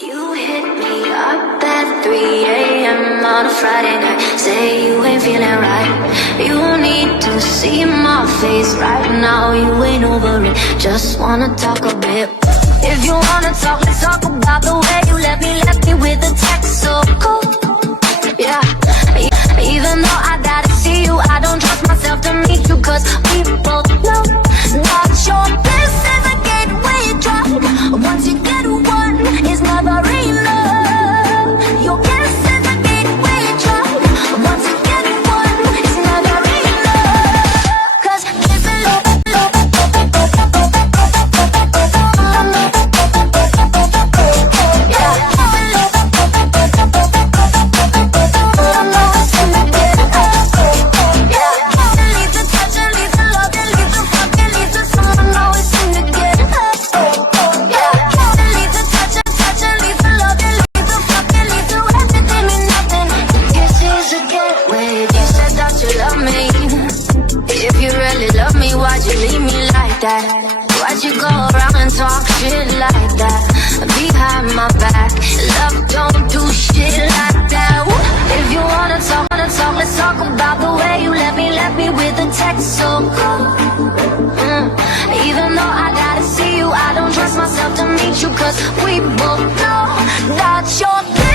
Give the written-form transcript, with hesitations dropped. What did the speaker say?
You hit me up at 3 a.m. on a Friday night. Say you ain't feeling right. You need to see my face right now. You ain't over it, just wanna talk a bit. If you wanna talk, let's talk about the way you left me with the text so cold. Yeah, even though I gotta see you, I don't trust myself to meet you. Cause we both know not your bliss is a gateway drug. Once you get one, it's never enough. Your bliss is a gateway drug. Once you get one, it's never enough. Cause it's a why'd you go around and talk shit like that behind my back? Love don't do shit like that. If you wanna talk, let's talk about the way you left me with the text so cold. Even though I gotta see you, I don't trust myself to meet you. Cause we both know that you're